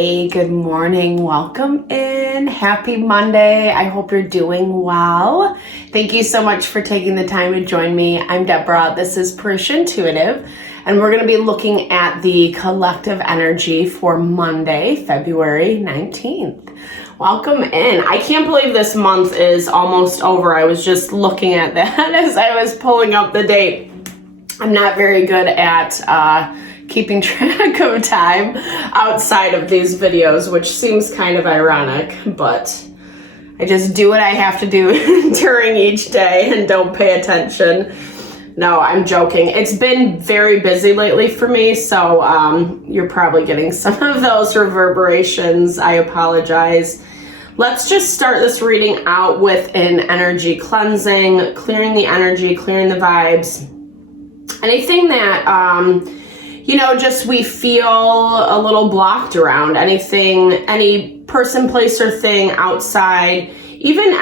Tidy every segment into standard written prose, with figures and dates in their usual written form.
Hey, good morning. Welcome in. Happy Monday. I hope you're doing well. Thank you so much for taking the time to join me. I'm Deborah. This is Purusha Intuitive, and we're going to be looking at the collective energy for Monday, February 19th. Welcome in. I can't believe this month is almost over. I was just looking at that as I was pulling up the date. I'm not very good at keeping track of time outside of these videos, which seems kind of ironic, but I just do what I have to do during each day and don't pay attention. No, I'm joking. It's been very busy lately for me, so you're probably getting some of those reverberations. I apologize. Let's just start this reading out with an energy cleansing, clearing the energy, clearing the vibes. Anything that just we feel a little blocked around, anything, any person, place, or thing outside, even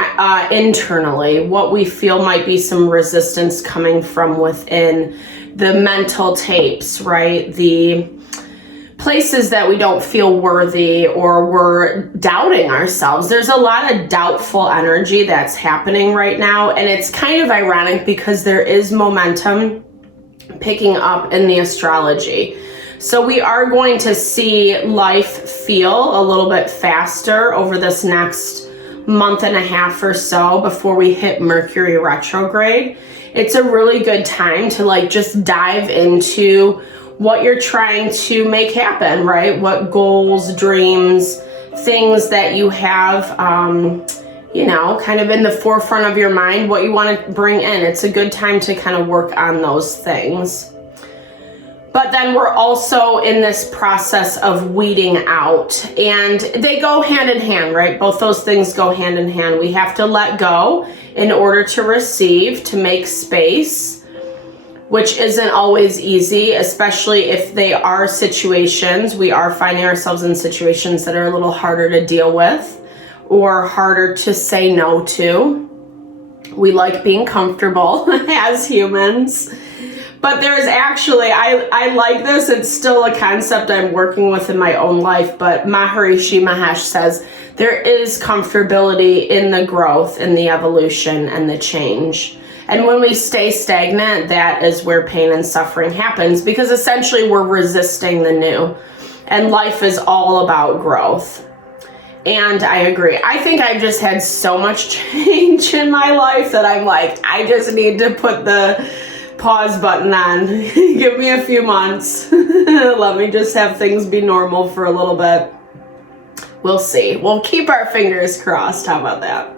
internally, what we feel might be some resistance coming from within, the mental tapes, right? The places that we don't feel worthy or we're doubting ourselves. There's a lot of doubtful energy that's happening right now, and it's kind of ironic because there is momentum picking up in the astrology. So we are going to see life feel a little bit faster over this next month and a half or so before we hit Mercury retrograde. It's a really good time to just dive into what you're trying to make happen, right? What goals, dreams, things that you have, kind of in the forefront of your mind, what you want to bring in. It's a good time to kind of work on those things. But then we're also in this process of weeding out, and they go hand in hand, right? Both those things go hand in hand. We have to let go in order to receive, to make space, which isn't always easy, especially if they are situations. We are finding ourselves in situations that are a little harder to deal with or harder to say no to. We like being comfortable as humans. But there's actually, I like this, it's still a concept I'm working with in my own life, but Maharishi Mahesh says there is comfortability in the growth, in the evolution, and the change. And when we stay stagnant, that is where pain and suffering happens, because essentially we're resisting the new. And life is all about growth. And I agree. I think I've just had so much change in my life that I'm like, I just need to put the pause button on. Give me a few months. Let me just have things be normal for a little bit. We'll see. We'll keep our fingers crossed. How about that?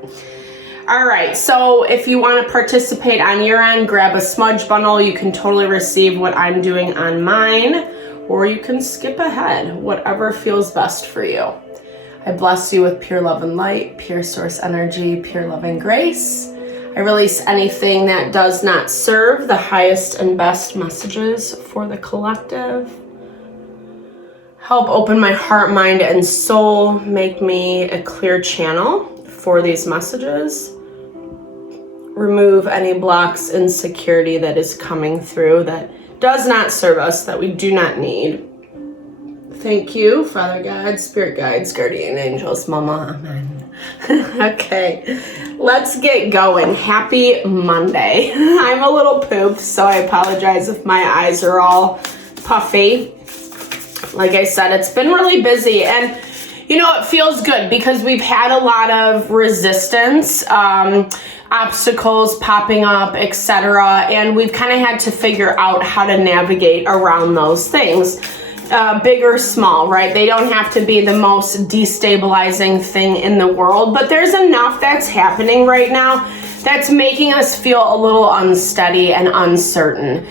All right. So if you want to participate on your end, grab a smudge bundle. You can totally receive what I'm doing on mine, or you can skip ahead, whatever feels best for you. I bless you with pure love and light, pure source energy, pure love and grace. I release anything that does not serve the highest and best messages for the collective. Help open my heart, mind, and soul. Make me a clear channel for these messages. Remove any blocks, insecurity that is coming through that does not serve us, that we do not need. Thank you, Father God, Spirit Guides, Guardian Angels, Mama, Amen. Okay, let's get going. Happy Monday. I'm a little pooped, so I apologize if my eyes are all puffy. Like I said, it's been really busy, and it feels good because we've had a lot of resistance, obstacles popping up, etc., and we've kind of had to figure out how to navigate around those things. Big or small, right? They don't have to be the most destabilizing thing in the world, but there's enough that's happening right now that's making us feel a little unsteady and uncertain.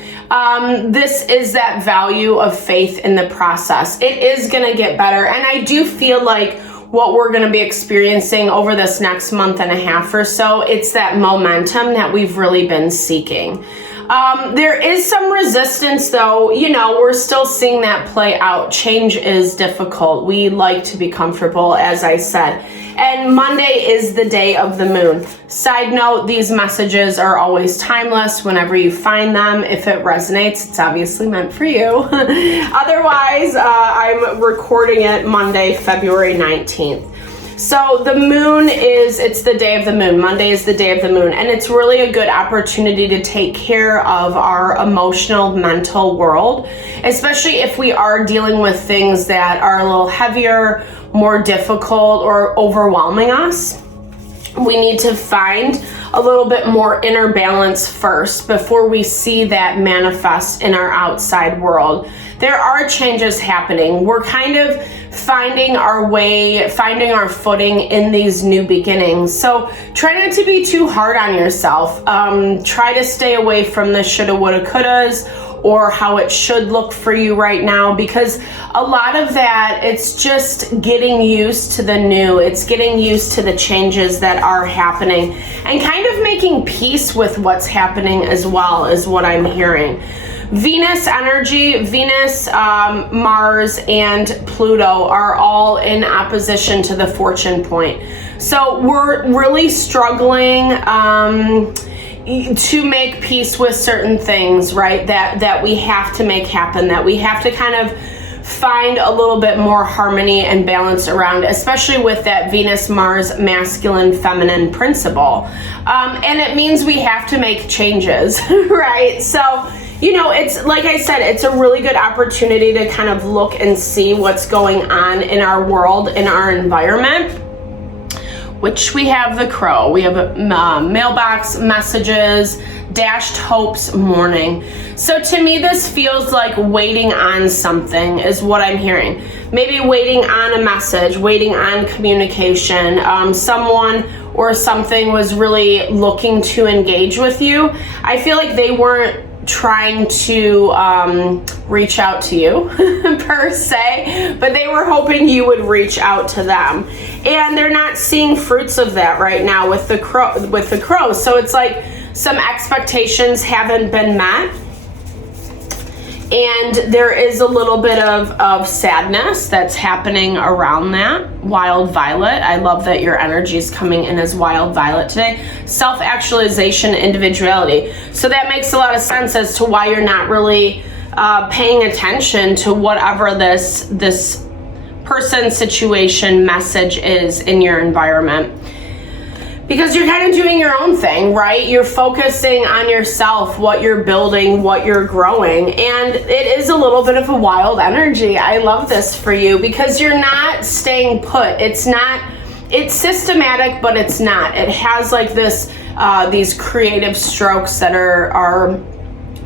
This is that value of faith in the process. It is going to get better, and I do feel like what we're going to be experiencing over this next month and a half or so, it's that momentum that we've really been seeking. There is some resistance though, we're still seeing that play out. Change is difficult. We like to be comfortable, as I said. And Monday is the day of the moon. Side note, these messages are always timeless whenever you find them. If it resonates, it's obviously meant for you. Otherwise, I'm recording it Monday, February 19th. So the moon it's the day of the moon. Monday is the day of the moon. And it's really a good opportunity to take care of our emotional, mental world, especially if we are dealing with things that are a little heavier, more difficult, or overwhelming us. We need to find a little bit more inner balance first before we see that manifest in our outside world. There are changes happening. We're kind of finding our way, finding our footing in these new beginnings. So try not to be too hard on yourself. Try to stay away from the shoulda, woulda, couldas, or how it should look for you right now, because a lot of that, it's just getting used to the new. It's getting used to the changes that are happening and kind of making peace with what's happening as well, is what I'm hearing. Venus energy, Venus, Mars, and Pluto are all in opposition to the fortune point. So we're really struggling to make peace with certain things, right? That we have to make happen, that we have to kind of find a little bit more harmony and balance around, especially with that Venus, Mars, masculine, feminine principle. And it means we have to make changes, right? So, you know, it's like I said, it's a really good opportunity to kind of look and see what's going on in our world, in our environment. Which we have the crow, we have mailbox messages, dashed hopes, mourning. So to me, this feels like waiting on something is what I'm hearing. Maybe waiting on a message, waiting on communication. Someone or something was really looking to engage with you. I feel like they weren't trying to reach out to you per se, but they were hoping you would reach out to them, and they're not seeing fruits of that right now with the crow. So it's like some expectations haven't been met, and there is a little bit of sadness that's happening around that. Wild Violet, I love that your energy is coming in as Wild Violet today. Self-actualization, individuality. So that makes a lot of sense as to why you're not really paying attention to whatever this person, situation, message is in your environment. Because you're kind of doing your own thing, right? You're focusing on yourself, what you're building, what you're growing. And it is a little bit of a wild energy. I love this for you because you're not staying put. It's systematic, but it's not. It has like these creative strokes that are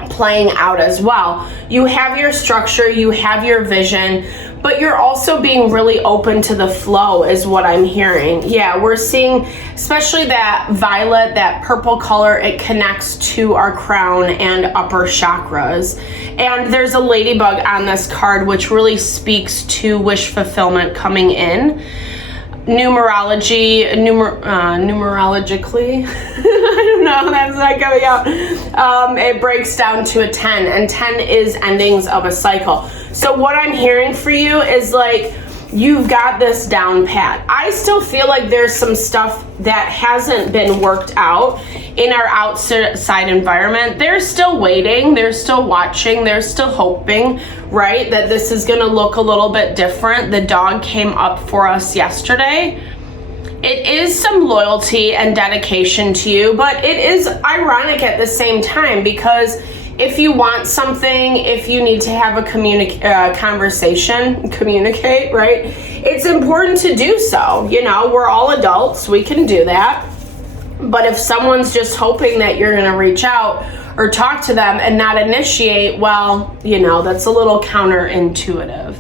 playing out as well. You have your structure, you have your vision, but you're also being really open to the flow is what I'm hearing. Yeah, we're seeing, especially that violet, that purple color, it connects to our crown and upper chakras. And there's a ladybug on this card, which really speaks to wish fulfillment coming in. Numerologically, I don't know, that's not coming out. It breaks down to a 10, and 10 is endings of a cycle. So what I'm hearing for you is like, you've got this down pat. I still feel like there's some stuff that hasn't been worked out in our outside environment. They're still waiting, they're still watching, they're still hoping, right, that this is gonna look a little bit different. The dog came up for us yesterday. It is some loyalty and dedication to you, but it is ironic at the same time, because if you want something, if you need to have a conversation, communicate, right? It's important to do so. You know, we're all adults, we can do that. But if someone's just hoping that you're gonna reach out or talk to them and not initiate, well, you know, that's a little counterintuitive.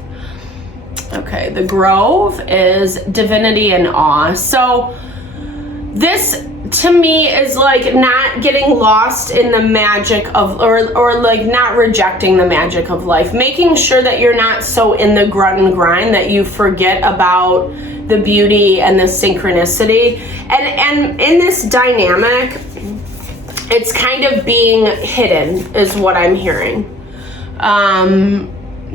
Okay, the Grove is divinity and awe. So this to me is like not getting lost in the magic of, or like not rejecting the magic of life, making sure that you're not so in the grunt and grind that you forget about the beauty and the synchronicity. And in this dynamic, it's kind of being hidden is what I'm hearing.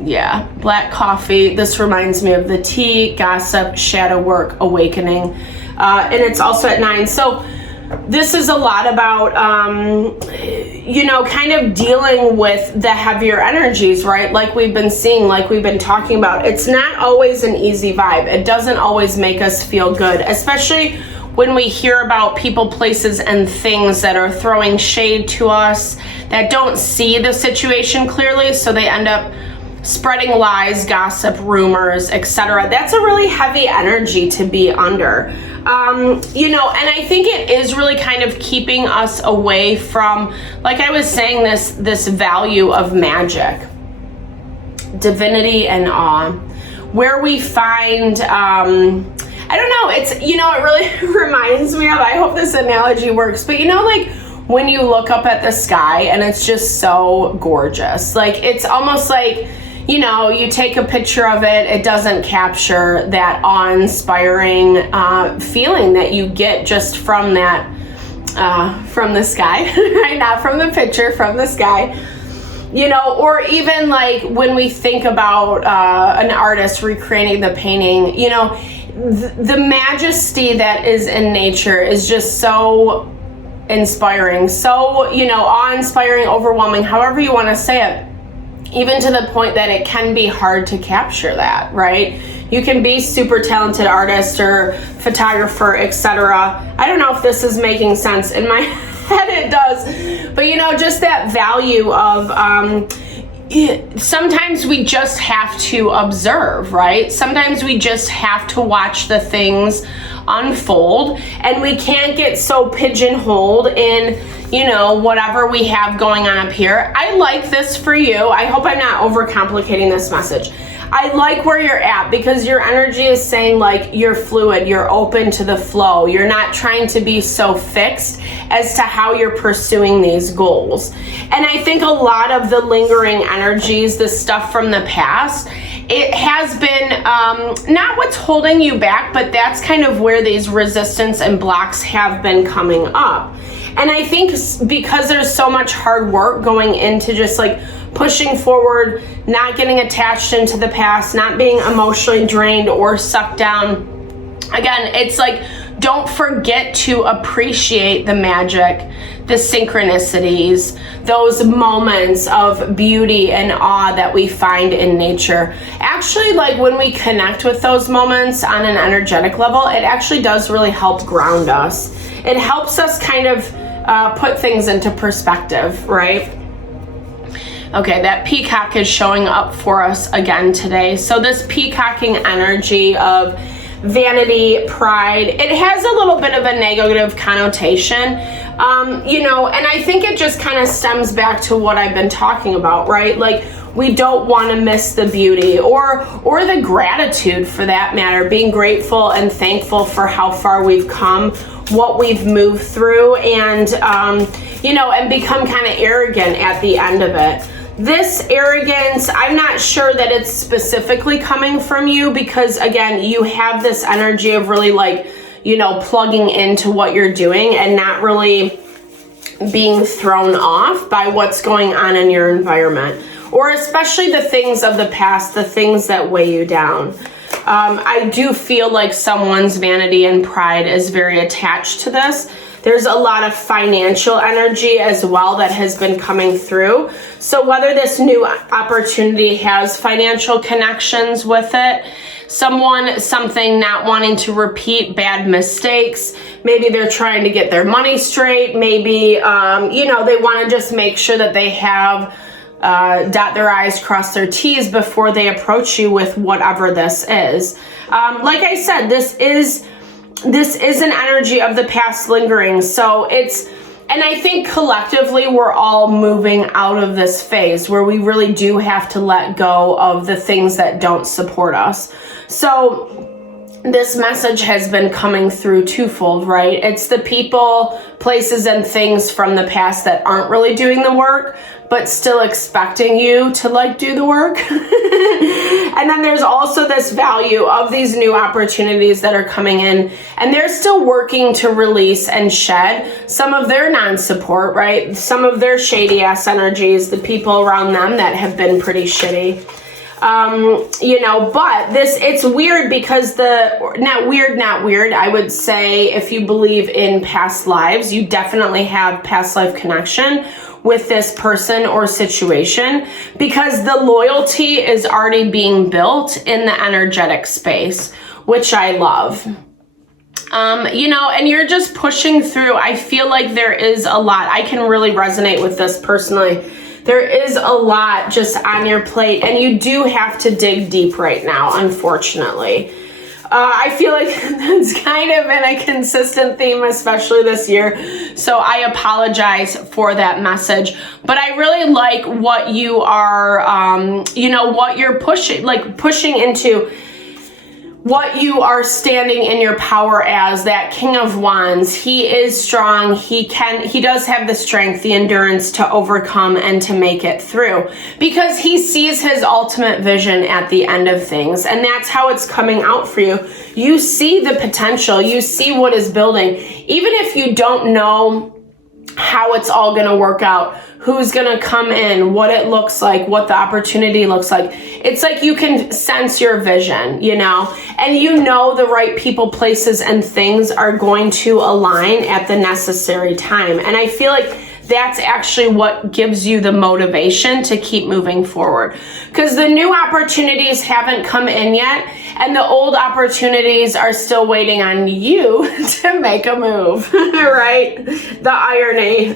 Yeah, black coffee. This reminds me of the tea, gossip, shadow work, awakening. And it's also at 9. So this is a lot about, you know, kind of dealing with the heavier energies, right? Like we've been seeing, like we've been talking about. It's not always an easy vibe. It doesn't always make us feel good, especially when we hear about people, places, and things that are throwing shade to us, that don't see the situation clearly, so they end up spreading lies, gossip, rumors, etc. That's a really heavy energy to be under. You know, and I think it is really kind of keeping us away from, like I was saying, this value of magic, divinity, and awe, where we find, I don't know, it's, you know, it really reminds me of, I hope this analogy works, but you know, like when you look up at the sky and it's just so gorgeous, like it's almost like, you know, you take a picture of it, it doesn't capture that awe-inspiring feeling that you get just from that, from the sky, right? Not from the picture, from the sky. You know, or even like when we think about an artist recreating the painting, you know, the majesty that is in nature is just so inspiring, so, you know, awe-inspiring, overwhelming, however you want to say it. Even to the point that it can be hard to capture that, right? You can be super talented artist or photographer, etc. I don't know if this is making sense. In my head it does. But you know, just that value of sometimes we just have to observe, right? Sometimes we just have to watch the things unfold, and we can't get so pigeonholed in, you know, whatever we have going on up here. I like this for you. I hope I'm not overcomplicating this message. I like where you're at, because your energy is saying like you're fluid, you're open to the flow. You're not trying to be so fixed as to how you're pursuing these goals. And I think a lot of the lingering energies, the stuff from the past, it has been not what's holding you back, but that's kind of where these resistance and blocks have been coming up. And I think because there's so much hard work going into just like pushing forward, not getting attached into the past, not being emotionally drained or sucked down. Again, it's like, don't forget to appreciate the magic, the synchronicities, those moments of beauty and awe that we find in nature. Actually, like when we connect with those moments on an energetic level, it actually does really help ground us. It helps us kind of put things into perspective, right? Okay, that peacock is showing up for us again today. So this peacocking energy of vanity, pride, it has a little bit of a negative connotation, you know, and I think it just kind of stems back to what I've been talking about, right? Like, we don't want to miss the beauty or the gratitude, for that matter, being grateful and thankful for how far we've come, what we've moved through, and, you know, and become kind of arrogant at the end of it. This arrogance, I'm not sure that it's specifically coming from you, because again, you have this energy of really like, you know, plugging into what you're doing and not really being thrown off by what's going on in your environment, or especially the things of the past, the things that weigh you down. I do feel like someone's vanity and pride is very attached to this. There's a lot of financial energy as well that has been coming through. So whether this new opportunity has financial connections with it, something not wanting to repeat bad mistakes, maybe they're trying to get their money straight, maybe, you know, they want to just make sure that they have dot their I's, cross their T's before they approach you with whatever this is. Like I said, this is an energy of the past lingering. So and I think collectively we're all moving out of this phase where we really do have to let go of the things that don't support us. So this message has been coming through twofold, right? It's the people, places, and things from the past that aren't really doing the work, but still expecting you to like do the work. And then there's also this value of these new opportunities that are coming in, and they're still working to release and shed some of their non-support, right? Some of their shady ass energies, the people around them that have been pretty shitty. But it's weird because not weird, I would say if you believe in past lives, you definitely have past life connection with this person or situation, because the loyalty is already being built in the energetic space, which I love. And you're just pushing through. I feel like there is a lot. I can really resonate with this personally. There is a lot just on your plate, and you do have to dig deep right now, unfortunately. I feel like that's kind of been a consistent theme, especially this year. So I apologize for that message. But I really like what you are, what you're pushing into, what you are standing in your power as, that King of Wands. He is strong. He does have the strength, the endurance to overcome and to make it through, because he sees his ultimate vision at the end of things. And that's how it's coming out for you. You see the potential. You see what is building. Even if you don't know how it's all going to work out, who's going to come in, what it looks like, what the opportunity looks like. It's like you can sense your vision, and the right people, places, and things are going to align at the necessary time. And I feel like that's actually what gives you the motivation to keep moving forward, because the new opportunities haven't come in yet, and the old opportunities are still waiting on you to make a move, right? The irony.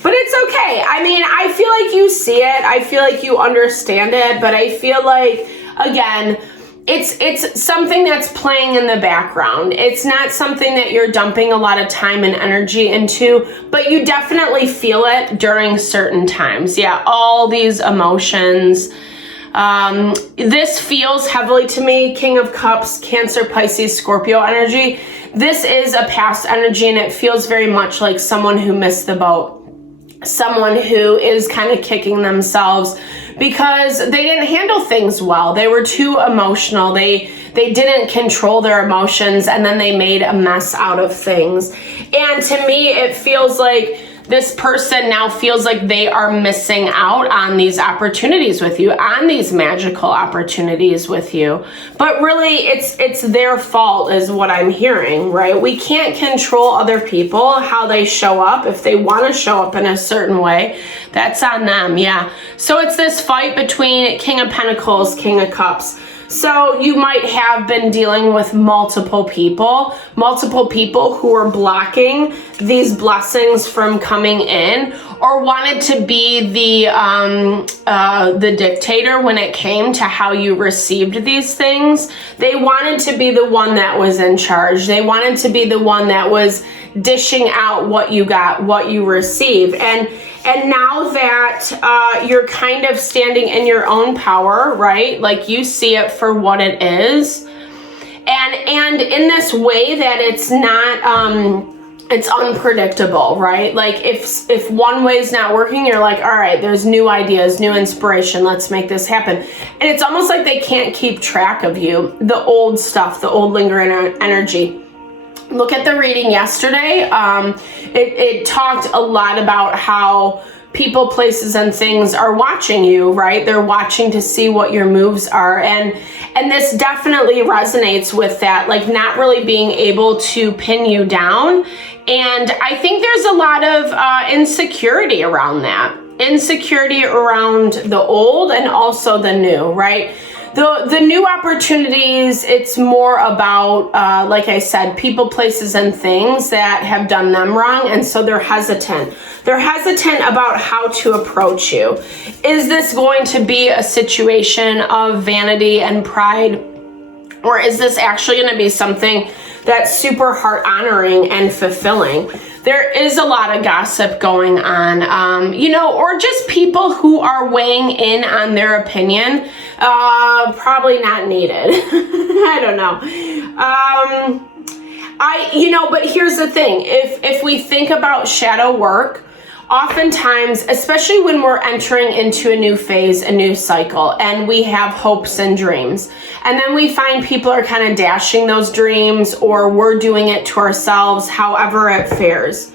But it's okay. I mean, I feel like you see it. I feel like you understand it, but I feel like, again, it's something that's playing in the background. It's not something that you're dumping a lot of time and energy into, but you definitely feel it during certain times. Yeah, all these emotions. This feels heavily to me, King of Cups, Cancer, Pisces, Scorpio energy. This is a past energy, and it feels very much like someone who missed the boat. Someone who is kind of kicking themselves because they didn't handle things well. They were too emotional. They didn't control their emotions, and then they made a mess out of things. And to me, it feels like this person now feels like they are missing out on these opportunities with you, on these magical opportunities with you. But really, it's their fault is what I'm hearing, right? We can't control other people, how they show up. If they want to show up in a certain way, that's on them, yeah. So it's this fight between King of Pentacles, King of Cups. So you might have been dealing with multiple people who are blocking these blessings from coming in, or wanted to be the dictator when it came to how you received these things. They wanted to be the one that was in charge. They wanted to be the one that was dishing out what you got, what you received. And now that you're kind of standing in your own power, right? Like you see it for what it is. And in this way that it's not, it's unpredictable, right? Like if one way is not working, you're like, all right, there's new ideas, new inspiration. Let's make this happen. And it's almost like they can't keep track of you. The old stuff, the old lingering energy. Look at the reading yesterday. It talked a lot about how people, places, and things are watching you, right? They're watching to see what your moves are. And this definitely resonates with that, like not really being able to pin you down. And I think there's a lot of insecurity around that. Insecurity around the old and also the new, right? The new opportunities, it's more about, like I said, people, places, and things that have done them wrong. And so they're hesitant. They're hesitant about how to approach you. Is this going to be a situation of vanity and pride? Or is this actually going to be something that's super heart honoring and fulfilling? There is a lot of gossip going on, or just people who are weighing in on their opinion. Probably not needed. I don't know. But here's the thing. If we think about shadow work, oftentimes, especially when we're entering into a new phase, a new cycle, and we have hopes and dreams, and then we find people are kind of dashing those dreams, or we're doing it to ourselves, however it fares.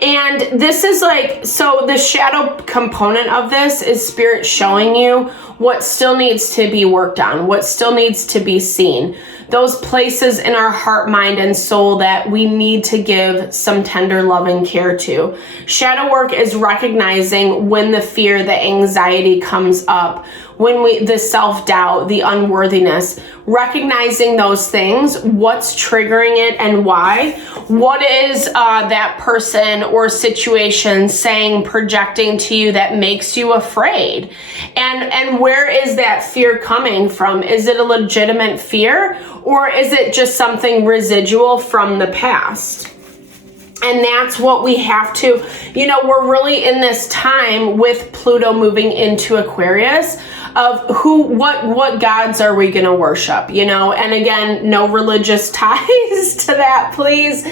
And this is like, so the shadow component of this is spirit showing you what still needs to be worked on, what still needs to be seen. Those places in our heart, mind, and soul that we need to give some tender love and care to. Shadow work is recognizing when the fear, the anxiety comes up, when the self-doubt, the unworthiness, recognizing those things, what's triggering it and why, what is that person or situation saying, projecting to you that makes you afraid, and where is that fear coming from? Is it a legitimate fear, or is it just something residual from the past? And that's what we have to, we're really in this time with Pluto moving into Aquarius of what gods are we going to worship, and again, no religious ties to that, please.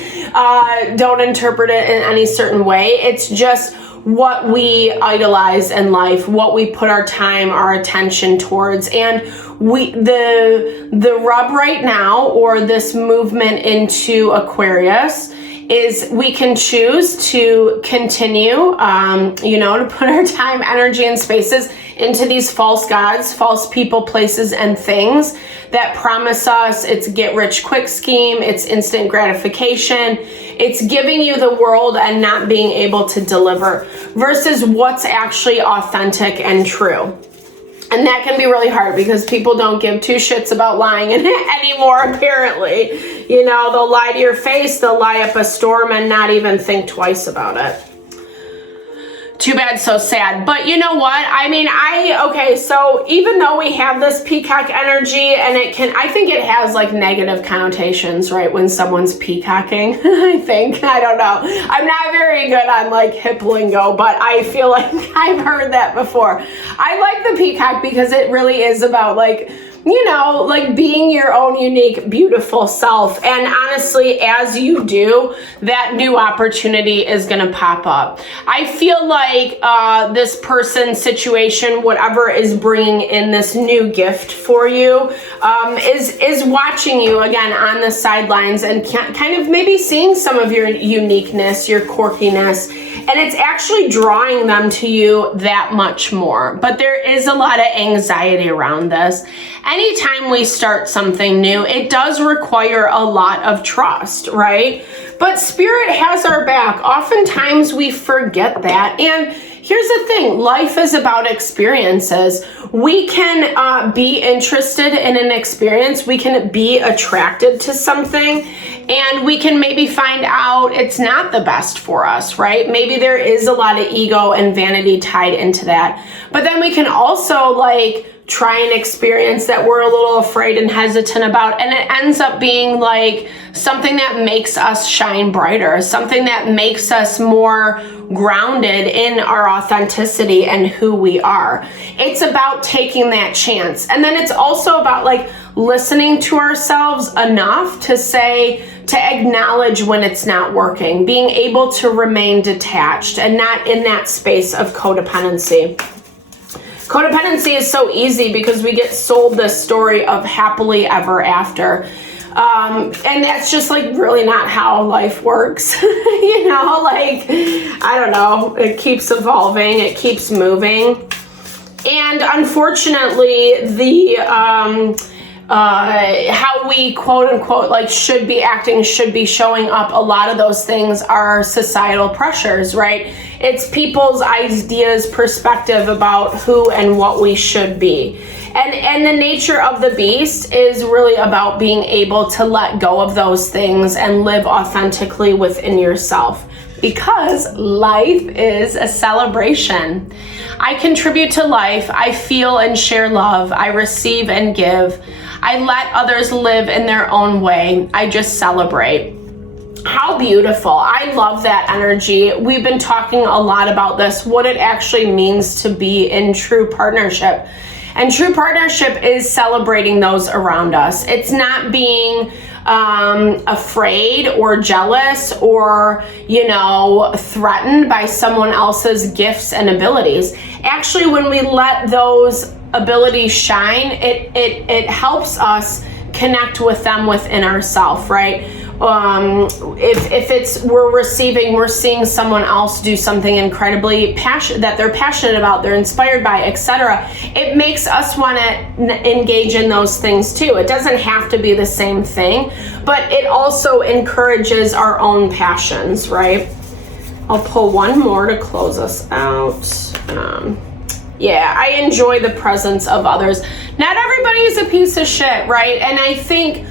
Don't interpret it in any certain way. It's just what we idolize in life, what we put our time, our attention towards. And the rub right now, or this movement into Aquarius, is we can choose to continue, to put our time, energy, and spaces into these false gods, false people, places, and things that promise us it's get rich quick scheme, it's instant gratification, it's giving you the world and not being able to deliver, versus what's actually authentic and true. And that can be really hard because people don't give two shits about lying anymore, apparently. They'll lie to your face, they'll lie up a storm and not even think twice about it. Too bad, so sad. But you know what? So even though we have this peacock energy, and I think it has like negative connotations, right? When someone's peacocking, I don't know. I'm not very good on like hip lingo, but I feel like I've heard that before. I like the peacock because it really is about like, being your own unique, beautiful self. And honestly, as you do, that new opportunity is going to pop up. I feel like this person, situation, whatever is bringing in this new gift for you, is watching you again on the sidelines and kind of maybe seeing some of your uniqueness, your quirkiness, and it's actually drawing them to you that much more. But there is a lot of anxiety around this. Anytime we start something new, it does require a lot of trust, right? But Spirit has our back. Oftentimes we forget that. And here's the thing, life is about experiences. We can be interested in an experience, we can be attracted to something, and we can maybe find out it's not the best for us, right? Maybe there is a lot of ego and vanity tied into that. But then we can also try an experience that we're a little afraid and hesitant about, and it ends up being like something that makes us shine brighter, something that makes us more grounded in our authenticity and who we are. It's about taking that chance. And then it's also about listening to ourselves enough to acknowledge when it's not working, being able to remain detached and not in that space of codependency. Codependency is so easy because we get sold this story of happily ever after. And that's just really not how life works. I don't know, it keeps evolving, it keeps moving. And unfortunately, how we quote unquote should be acting, should be showing up, a lot of those things are societal pressures, right? It's people's ideas, perspective about who and what we should be. And the nature of the beast is really about being able to let go of those things and live authentically within yourself, because life is a celebration. I contribute to life, I feel and share love, I receive and give. I let others live in their own way. I just celebrate. How beautiful. I love that energy. We've been talking a lot about this, what it actually means to be in true partnership. And true partnership is celebrating those around us. It's not being afraid or jealous or, threatened by someone else's gifts and abilities. Actually, when we let those abilities shine, it helps us connect with them within ourselves, right? if it's we're seeing someone else do something incredibly passionate that they're passionate about, they're inspired by, etc. It makes us want to engage in those things too. It doesn't have to be the same thing, but it also encourages our own passions, right? I'll pull one more to close us out. Yeah, I enjoy the presence of others. Not everybody is a piece of shit, right? And I think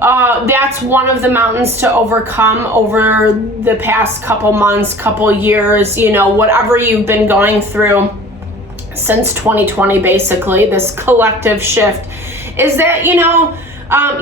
that's one of the mountains to overcome over the past couple months, couple years, you know, whatever you've been going through since 2020, basically, this collective shift, is that, you know,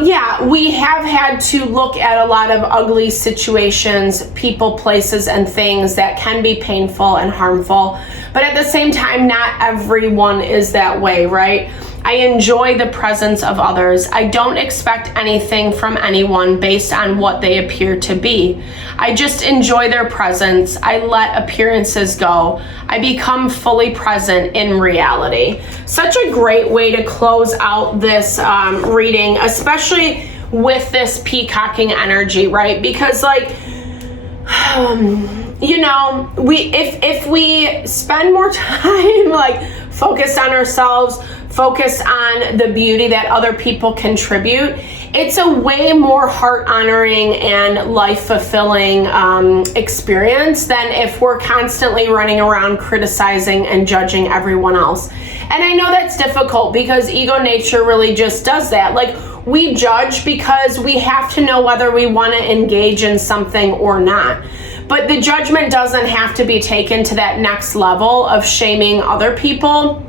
yeah, we have had to look at a lot of ugly situations, people, places, and things that can be painful and harmful. But at the same time, not everyone is that way, right? I enjoy the presence of others. I don't expect anything from anyone based on what they appear to be. I just enjoy their presence. I let appearances go. I become fully present in reality. Such a great way to close out this reading, especially with this peacocking energy, right? Because, like, you know, if we spend more time like focused on ourselves, focus on the beauty that other people contribute, it's a way more heart-honoring and life-fulfilling experience than if we're constantly running around criticizing and judging everyone else. And I know that's difficult because ego nature really just does that. Like, we judge because we have to know whether we want to engage in something or not. But the judgment doesn't have to be taken to that next level of shaming other people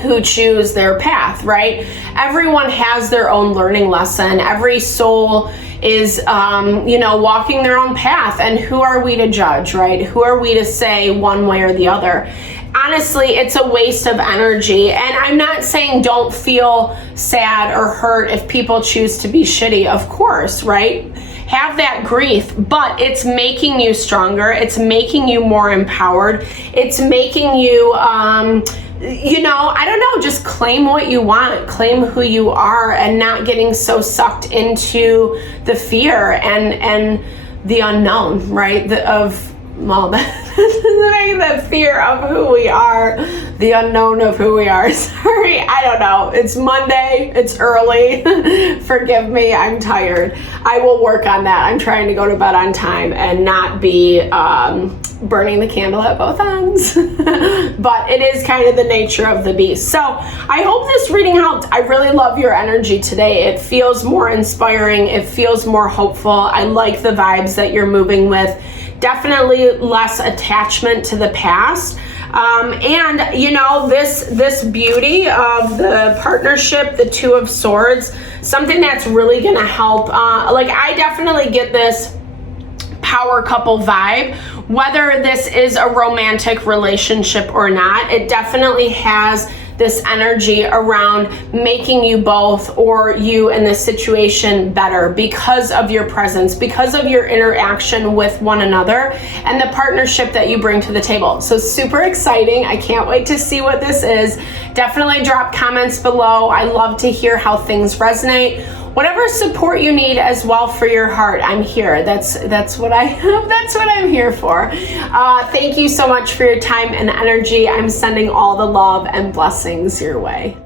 who choose their path, right? Everyone has their own learning lesson. Every soul is, you know, walking their own path. And who are we to judge, right? Who are we to say one way or the other? Honestly, it's a waste of energy. And I'm not saying don't feel sad or hurt if people choose to be shitty, of course, right? Have that grief, but it's making you stronger. It's making you more empowered. It's making you, you know, I don't know, just claim what you want, claim who you are, and not getting so sucked into the fear and the unknown, right? The fear of who we are, the unknown of who we are. Sorry, I don't know. It's Monday. It's early. Forgive me. I'm tired. I will work on that. I'm trying to go to bed on time and not be burning the candle at both ends. But it is kind of the nature of the beast. So I hope this reading helped. I really love your energy today. It feels more inspiring. It feels more hopeful. I like the vibes that you're moving with. Definitely less attachment to the past. And you know, this beauty of the partnership, the Two of Swords, something that's really gonna help. Like, I definitely get this power couple vibe, whether this is a romantic relationship or not. It definitely has this energy around making you both, or you in this situation, better because of your presence, because of your interaction with one another and the partnership that you bring to the table. So super exciting. I can't wait to see what this is. Definitely drop comments below. I love to hear how things resonate. Whatever support you need as well for your heart, I'm here. That's what I'm here for. Thank you so much for your time and energy. I'm sending all the love and blessings your way.